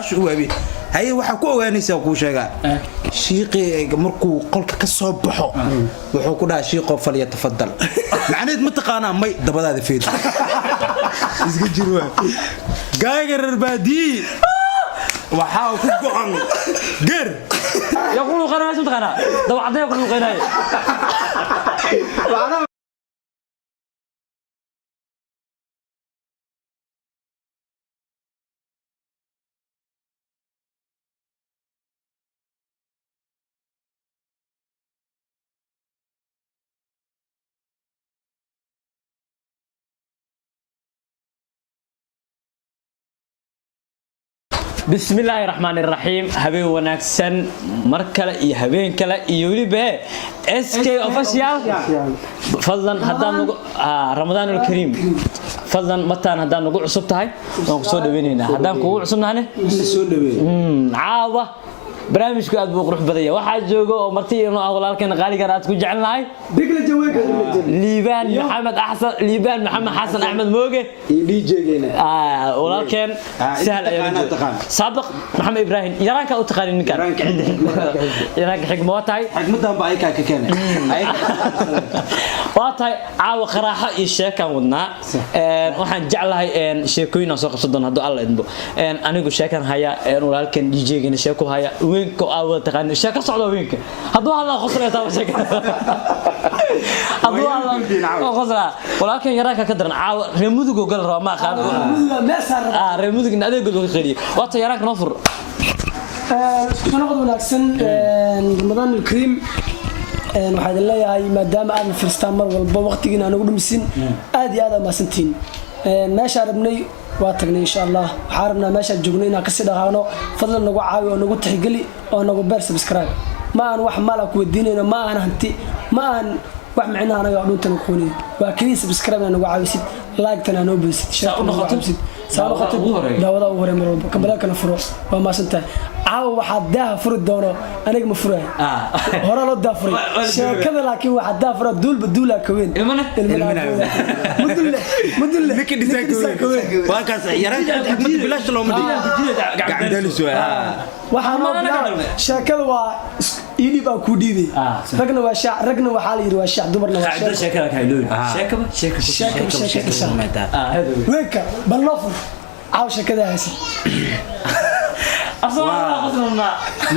ashwabi hay waxa ku ogaanaysaa ku sheega shiiqeega markuu qolka ka soo baxo wuxuu ku dhahay shiiqo faliya tafadal macnaheed ma taqaanaa may dabadaada feed isga jirwa gaagar baadi waxa ku go'an geer يقولوا قناه اسمها قناه دو عديه يقولوا قناه بسم الله الرحمن الرحيم هبين وناكسن مركله iyo habeen kale iyo waliba SK official fadlan hadaan Ramadan al-Kareem fadlan mataan hadaan ugu cusub tahay waan ku soo dhaweynayna hadaan kugu cusubnaane soo dhaweey caawa barnaamijku aad buu qurux badan yahay waxa joogo oo martii inuu walaalkeen qaaligan aad ku jecelnahay digla jaweega liibaan maxamed xasan axmed mooge DJ-geena walaalkeen sahal ayaa saabaq maxamed ibraahim yaraanka u taqaan ninka yaraanka xigmo tahay xigmadan ba ay ka keenay waa tahay caawa qaraaxo iyo sheekan wadnaa waxaan jeclahay sheekooyin soo qabsan doon haduu alla idmo anigu sheekan haya walaalkeen DJ-geena sheeko haya وينكو أول تقني شاكر صعود وينك هذا هذا خسر يا ترى شاكر هذا هذا خسر ولكن يراك كدرنا ريمودو جوجل ما خاب ريمودو نادي جوجل خيري وقت يراك نفر أنا أقول لك سن رمضان الكريم waxaad leeyahay maadaama aan firstaamar walba waqtigiina aan ugu dhimsin aad iyo aad ma santiin meesha rabnay waa tagnay insha Allah waxa rabnaa meesha joognay inaan ka sii dhaqaaqno fadlan nagu caawiyo nagu tixgeli oo nagu beer subscribe ma aan wax mala ku wadiinayno ma aan hanti ma aan wax macna anaga dhuntan qoonay waa kaliya subscribe nagu caawisid like tan aan obisid shaqo noqotid saaro qotid daawada u hore marwalba kabala kana furo waa ma santaa caaw waxa daa furo doono aniga ma furay hore loo daa furay sheekada laakiin waxa daa furo duulba duula ka weyn mudulle miki disay ka weyn waa kaas yaraanka xigmad bilaash loo mudii gacdali soo waxa ma sheekada waa idib aan ku dhiibay ragna waa shaac ragna waxa la yiri waa shaac dumarna waa shaac sheekada ka ilooy sheekada weeka balnofu caaw sheekada haysi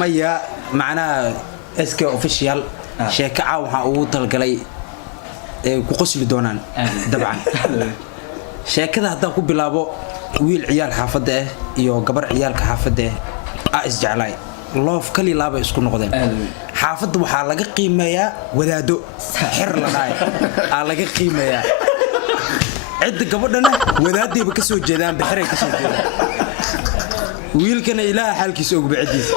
maya macnaha SK official sheeka caaw waxa uu talgalay ku qosli doonaan dabcan sheekada hadda ku bilaabo wiil ciyaal xaafada ah iyo gabar ciyaalka xaafada ah isjeclay loof kali laaba isku noqdeen xaafada waxa laga qiimeeyaa wadaado xir la dhaay laga qiimeeyaa cid gabadhana wadaadayba ka soo jeedaan bixray ka soo jeedaan wiilkana ilaaha xalkiisa ugu bacdiisa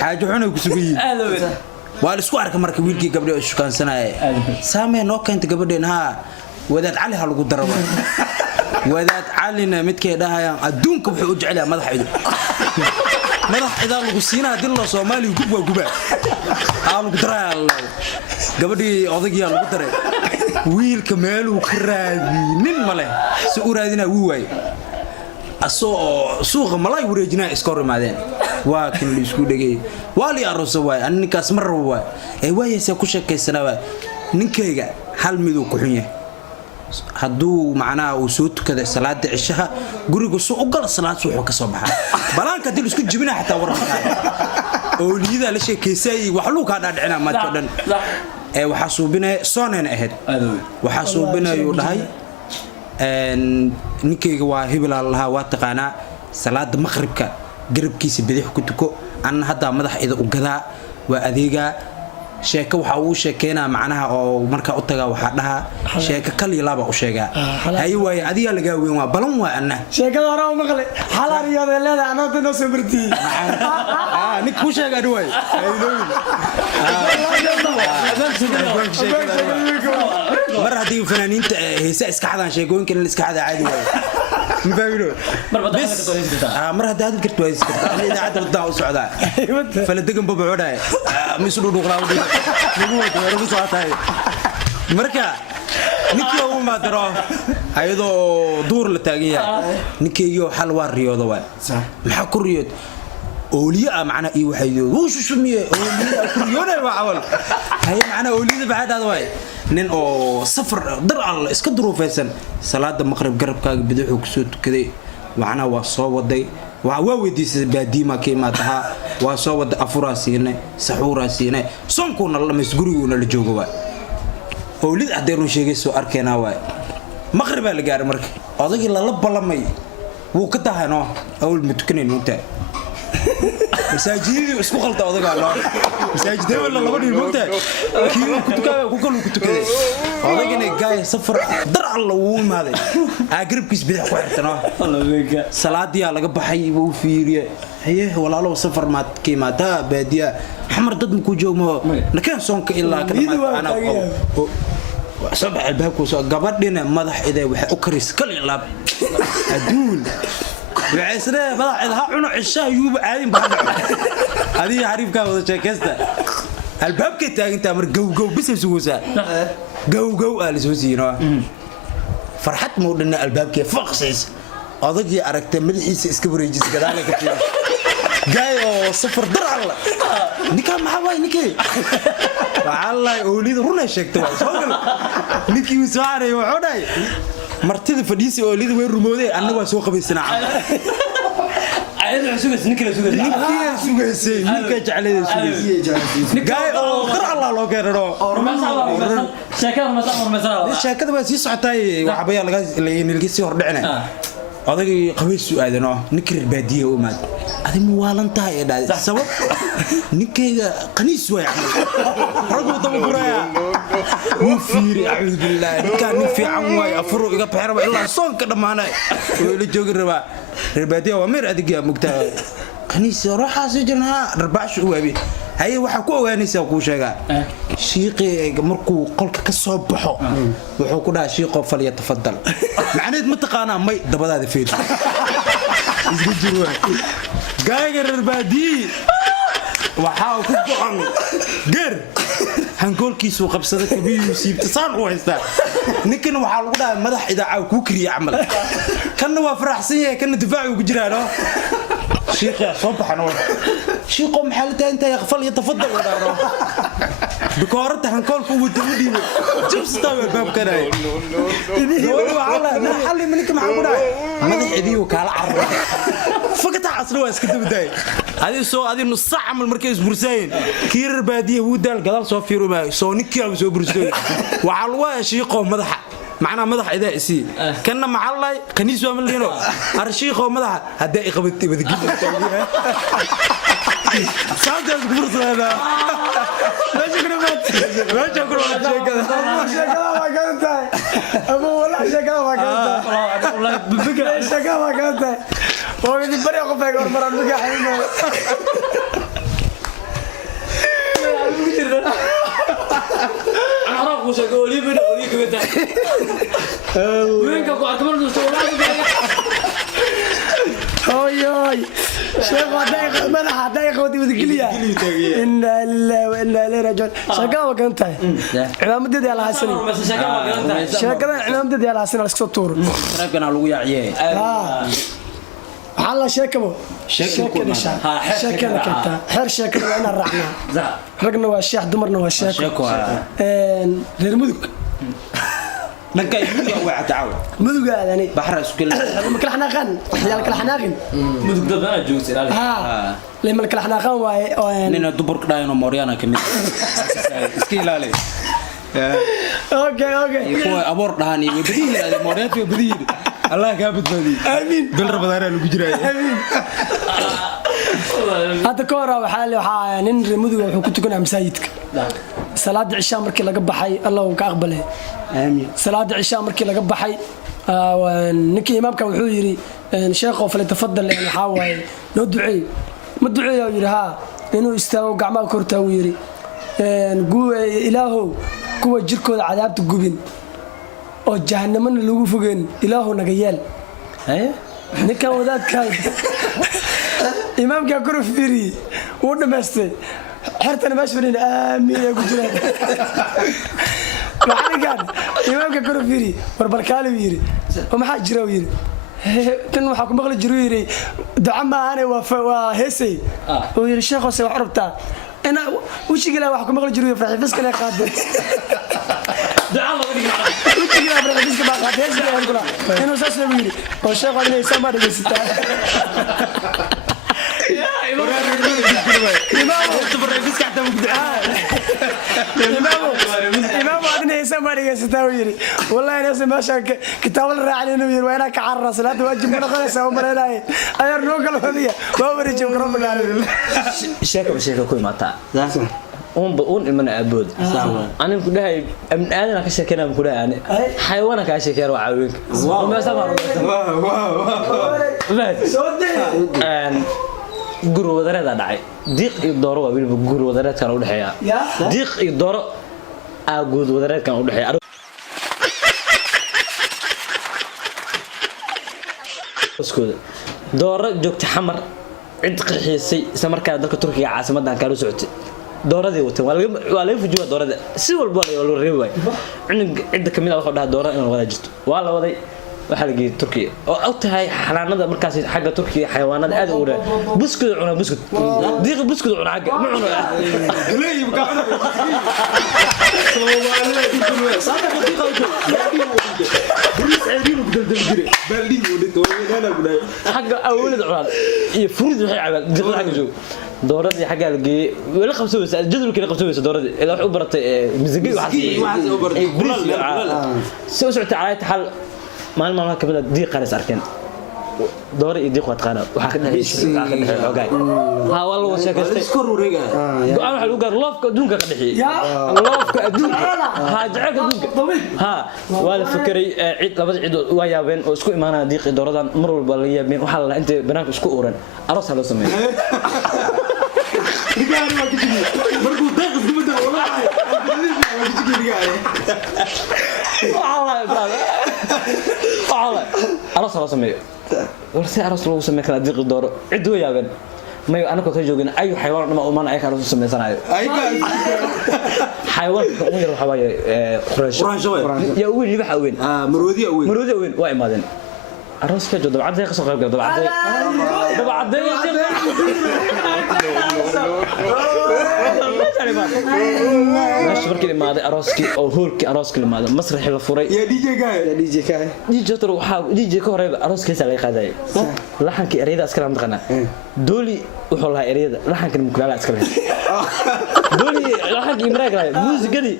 xaajo xun ay ku sugan yihiin waa la isku arka marka wiilkii gabadha oo shukaansanay saamee noo keenta gabadheen wadaad cali ha lagu daro wadaad calina midkay dhahayaan adduunka wuxuu u jecel yahay madax idaa lagu siinaa dillo Soomaaliya guba lagu daraa gabadhii odagiya lagu daray wiilka meeluu ka raadinin male si u raadina wuu waay asoo suuqa malay wareejinaa iska rimaadeen waa kan la isku dhagay wali arooso waay ninkaas mar waay waayaysa ku sheekaysanaa ninkayga hal miduu ku xun yahay haduu macnaa uu soo tukada salaada cishaha guriga soo u gal salaad suuxo ka soo baxaa balaanka dil isku jibina xataa wararka oo liida la sheekaysay wax loo ka dhaadhicina ma todan waxa suubinay sooneen ahayd waxa suubinay uu dhahay ninkayga waa hebel Allah waa taqaana salaada maghribka garabkiisa bidix ku tuko an hadda madax ida u gadaa waa adeega sheeka waxa uu sheekeena macnaha oo marka u taga waxa dhaha sheeka kali laaba u sheega hay way adiga laga weyn waa balan waa anna sheekada hore u maqlay xalaariyada leedahay anoo noo soo bartii nik ku sheega dhaway mar hadii fanaaniinta heesa iska xadaan sheegooyinka in iska xada caadi way مفاهيمه مر هذا قلت كويس اذا عاد الضاء وسعداء فلدقن بابا عداي مسدو دقلاودي نغو ورغو سواتاي marka ninkii uu ma daro ayadoo duur la taagan yahay ninkeygiio xal waa riyooda waay maxaa ku riyood ooliya macnaa iyo waxay wuxuushmiye ooliya ku riyoonay waa awal hay macnaa ooliyada baxay dhad waay nin oo safar dar alla iska duruufaysan salaada maqrib garabkaaga bidixu ku soo tukaday waxna waa soo waday waa weydiisay baadiima keemataha waa soo wada afuraasiina saxuuraasiina soonkoona la dhameys gurigoona la joogo waa oolid adeerun sheegay soo arkeena waa maqrib la gaaray marka odagii la balamay wuu ka tahayno awal mutukaneen inta masaajidii isku qalta odaga Allah masaajidii wala laba dhig moogta kii ku tukay ku kala ku tukay odagina gaay safar dar alla wuu imaaday agribkiis bidix ku xirtano salaadii laga baxay wuu fiiriyay haye walaalo safar maad kiimata baadiya xamar dad ku joogmo nakan soonka ilaa ka ana صبح الباب كوسو قبضنا مدح إذا وحكرس كل لاب أدول وعسنا مدح إذا عنو عشاه يوب عادي بعد هذه عارف كم هذا شكسته الباب كده أنت أمر جو بس سوسة جو قال سوسينا فرحت مودنا الباب كيف فقسيس أضجي أركت ملحيس إسكبريجس كذلك كتير جاي صفر درع الله نكام محاوي نكى والله أوليد رونا شكتوا نكى وسعره وعودي مرتدي فديسي أوليد وين رمودي أنا واسوق بالسنة أنا سوق نكى سوق سي نكى جعله سوق جاي درع الله لو كيرو شاكد بس يسعتاي وحبيا اللي نلقي هردعنا odagii qabiis u aadano ninkii baadiye u maad adii muwaalantahay ee dhaay sabab ninkeyga qaniis way ragu daba guraya wuu fiiri a'uudu billaah ninkaan nin fiican way afuro iga baxraba ilaa soonka dhamaanay oo la joogi raba baadiye waa meer adiga mugtaa qaniis ruuxaas jirnaa darbaash u waabi haye waxa ku ogaanaysaa ku sheega shiiqi markuu qolka ka soo baxo wuxuu ku dhahay shiiqo faliya tafadal macnaheed ma taqaana may dabadaada feed isku jiro gaaga rarbaadi waxa ku go'an gar hangoolkiisu qabsada kabiyu siibta saan u haysta ninkan waxa lagu dhahay madax idaaca ku kiriya amal kana waa faraxsan yahay kana difaacu ku jiraano شيخ صبح أنا شيخ قوم حالته أنت يغفل يتفضل ولا روح بكورته هنقول قوة ودي جبس طاوع الباب كده يقولوا على نحلي منك معقولة ما ذي وكالة عرب فقط عصروا اسكت بداي هذه هذه نص ساعة من المركز برسين كير بادية ودال قدام صوفيرو ما سونيكي أو سو برسين وعلوا شيخ قوم مدح معنا مدح إذا إسي كنا مع الله كنيس وامل لينو أرشيخ ومدح هدا إقبتي بذكي سامجا كبرت هذا ما شكرا ما شكرا ما كنت أبو ولا شكرا ما كنت والله بفكرة شكرا ما كنت هو يدي بري أقول فيك مرة بفكرة حلمة أنا أروح وشقولي بنا أوليك بدا وينك أبو أكبر نستولاد أوي شيخ دايق مدح دايق ودي بذكلية إن الله وإن الله رجل شقاوة كنت عمامدي دي على حسني شقاوة عمامدي دي على حسني على سكتور ربنا لو يعيه حلا شكبو شكل كنت حر شكل أنا الرحمة رجنا والشيخ دمرنا والشيخ غير مذك لك يمدو واحد تعاون مذك يعني بحر سكل مكل حناقن يا مكل حناقن مذك ده أنا جوز ها لما مكل حناقن نينا دبر كداينو موريانا كميت اسكيل عليه اوكي يكون ابور دهاني بديه موريات بديه الله كابد بدي امين بالربدار لو جيراي امين هذا كورة وحال نين مدو wuxuu ku tukanaa masaajidka salaada cisha markii laga baxay Allah uu ka aqbalay aamin salaada cisha markii laga baxay ninkii imaamka wuxuu yiri sheekho fal tafadal waxa waaye noo duceey ma duceeyo yiri ha inuu istaago gacmaha korta uu yiri ilaahow kuwa jirkooda cadaabta gubin oo jahannamana lagu fogeen ilaahow naga yeel ninkan wadaadka imaamka kor fiiri uu dhameystay xirtana meesha fadhiin aamiin ay ku jiraan waxaan imaamka kor fiiri war barkaale yiri وما حد جراوير تن waxaa ku maqli jiray yiri duca ma aanay waa heesay oo yiri sheekho se wax rabtaa ina wajigala wax ku maqli jiray farxi fiska la qaaday duca la wadiga wajigala farxi fiska ba qaaday heesay kula inuu saas la yiri oo sheekho inay sama dhageysata إمام أدنى يسمى لي ستاويري والله أنا سمع شاك كتاب الرعلي نوير وأنا كعرس لا تواجب من خلاص أو مريناي أيار نوكل هذية ما بريج وكرم العالم sheeko ku imaata un imana abood anin ku dhahay amn aadana ka sheekeynaa ku dhahay xayawaanka ka sheekeeyo caawin ma sabab guru wadareeda dhacay diiq iyo dooro waa wiliba guru wadareedkan u dhaxeeya diiq iyo dooro guud wadareedkan u dhaxeeya iskooda dooro joogta xamar cid qixisay isla markaa dalka Turkiga caasimadan ka socotay dooradii wata waa laga fujiyo doorada si walba loo reebay cid kamid ah waxa dhaha doorada in wada jirto waa la waday waxa la geeyay Turkiga oo aw tahay xanaanada markaas xagga Turkiga xayawaanada aad u reeb buskud cuna buskud diiq buskud cuna xagga ma cuno leeyib ka cuna Soomaaliya saada diiq عيرين بدل جري بالدين ودك أنا بداي حاجة أولد عرض يفرد وحي عباد دخل حاجة جو دوردي حاجة الجي ولا خمسة بس الجدول كنا خمسة بس دوردي إذا أوبرت مزجي واحد أوبرت سو سعت على حل ما كبدا ضيق على ساركين دوري يديق واتقانا وحكنا هيش عقاي ها والله وشكلت اسكر وريقا انا waxa lagu gaar loofka adduunka ka dhaxeeyay loofka adduunka ha jacaylka adduunka ha wala fikray cid labada cid waa yaabeen oo isku imaanaa diiqi dooradan mar walba la yaabeen waxa la inta banaanka isku uran aroos loo sameeyo digaari waa kiji markuu deeq isku mid ah wallahi waa kiji digaari wallahi brother wallahi aroos loo sameeyo warsi aroos lagu sameeyo kala diiq dooro cid way yaabeen ما أنا كنت أجوجين أي حيوان ما أمان أي كارثة سميتنا أي حيوان غير حواي خرش يا وين يبي حوين مرودي وين واي مادن الرأس كجو دب عدي قصة غير دب عدي ماشي بركي ماذا أراسكي أو هولكي أراسكي ماذا مسرح الفوري يا دي جي تروح دي جي كهرب أراسكي سالي خداي لحن كي أريد أسكر عم تغنى دولي وحولها أريد لحن كي مكلا أسكر دولي لحن كي مراجع موسيقى دي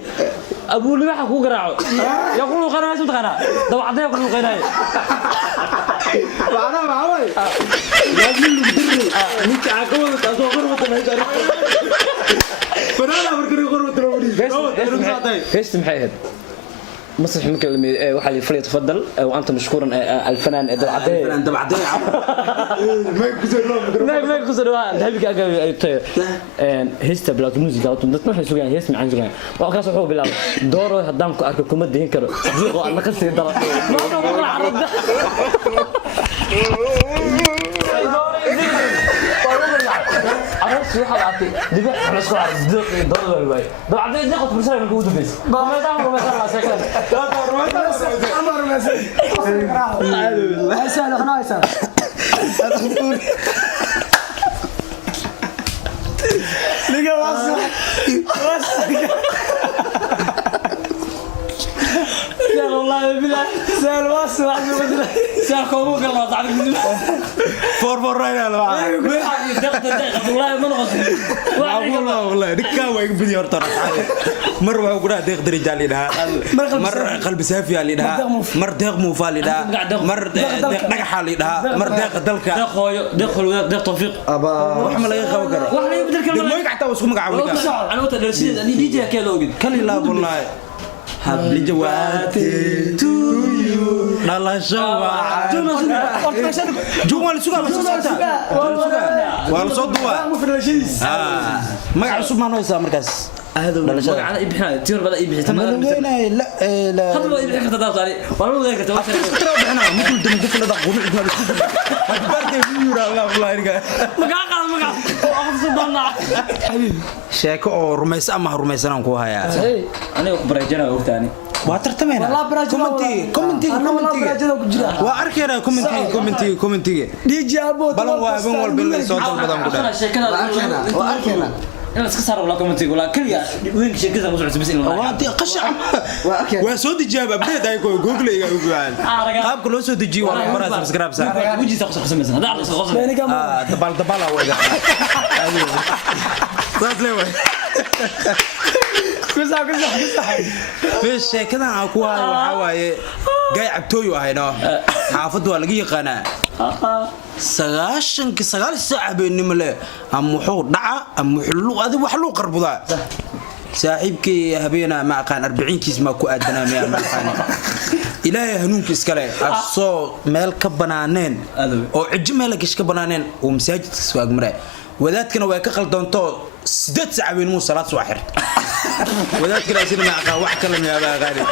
أبو لي واحد هو قراعه يقولوا قراءة اسمه قراءة دو عدي يقولوا قراءة معنا معوي لازم ندري ميك عقول تاسو غرفة ما يقدر فرانا بركري غرفة تروحي فيش محيد مسرح مكلمي واحد يفري تفضل وانت مشكورا الفنان دو عدي الفنان دو عدي ما يكسر ذهبك اي هيستا بلاك موسيقى او دتنا waxay sugaan hees macaan sugaan waa ka soo bilaab dooro hadaan ku arko kuma dehin karo diiqo aan ka sii daro أرس واحد عطي دبي أرس واحد دور الواي دو عدي دقة فرصة من قوة بس ما دام سكن هيسان احنا هيسان لقى واصل سهل والله بالله سهل واصل سهل خوفك الله تعرف فور راينا والله دكا ويك بدي ارتر مر وقرا ديق درجال لها مر قلب سافي لها مر ديق موفا لها مر ديق دغخ لها مر ديق دلكا ديق توفيق ابا وحما لا يخاو كره وحنا يبدل كلمه مويك حتى اسكو مغعاونك انا وتا درسيد اني دي جي كيلو كل لا والله حبل جواتي تو يو لا شوا جوال سوق ولا صدوا ما عصب ما نوصل مركز هذا على ابحنا تير بدا ابحي تمام لا لا هذا ابحي خطط علي والله غير تواصل ترى احنا ممكن دفل دقون هذا يورا والله يرجع ما اخذ صدنا حبيبي شيكو رميس اما رميسان كو هيا انا برجنا وقتاني waa tartamayna waa arkayna commentiga DJ Abo balan waa habeen walba la soo dalbadan ku dhahay waa arkayna إلا سكسر ولا كومنتي ولا كل يا وين شيء كذا مش بس إلا وانت قشع وسود جاب بديت هاي جوجل يقول قاب كل سود جي ولا مرة سبسكرايب ساعة وجي تخصص مثلا هذا عرض تخصص دبال هو صار لي وين كذا فيش كذا أكو هواي جاي عبتوي وهاينا حافظ ولا جي قناة سغاشن كسغال ساعة بينمله أم وحور دعاء أم وحلو هذا وحلو قربضاء صاحبك هبينا ما كان 40 كيس ما كو أدنى ما كان إلهي هنون كيس كله الصو مالك بنانين أو عجمالك إيش كبنانين ومساجد سواق مرة وذات كنا وياك خلطانتو 6 ساعة بينمو صلاة واحد وذات كنا يصير معك واحد كلام يا أبا غالي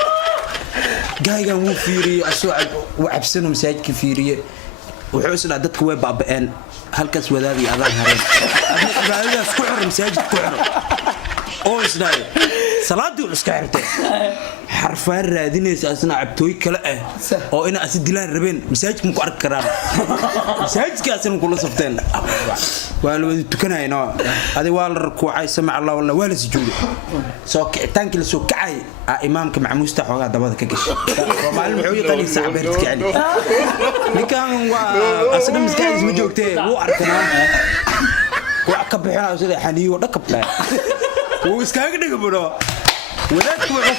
جاي مو فيري أسوأ وعبسن ومساجد كفيري وحوسنا dadku way baabeen halkaas wadaadii adan hareen wadaadaas ku xir masaajid ku xir oo isnaa salaadii iska xirtay xarfaan raadinaysa asna cabtooy kale ah oo ina as dilaan rabeen masaajidku ku arki karaan masaajidkaasna kula safteen waa la wada tukanayno adi waa la rukuucay sama Allah wala waa la sujuuday soo kicitaanki la soo kacay imaamka macmuusta xoogaa dabada ka gashay Soomaali wuxuu yaqaan saxaabadka yani ninkan waa asna maskaxdiis ma joogtee wuu arkana wax ka bixinaa sida xaniyo dhakabta wuu iskaaga dhigabado wadaadku wuxuu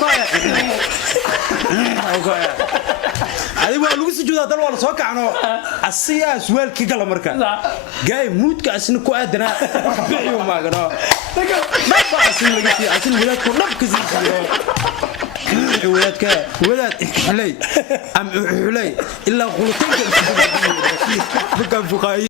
ka adi waa lagu sujuudaa dal wala soo kacno asiya suwaalki gala marka gaay muudka asna ku aadana bixiyo maagano ma asna laga sii asna wadaadku dhabka sii ولاد حلي أم حلي إلا غلطين كان فقام فقاي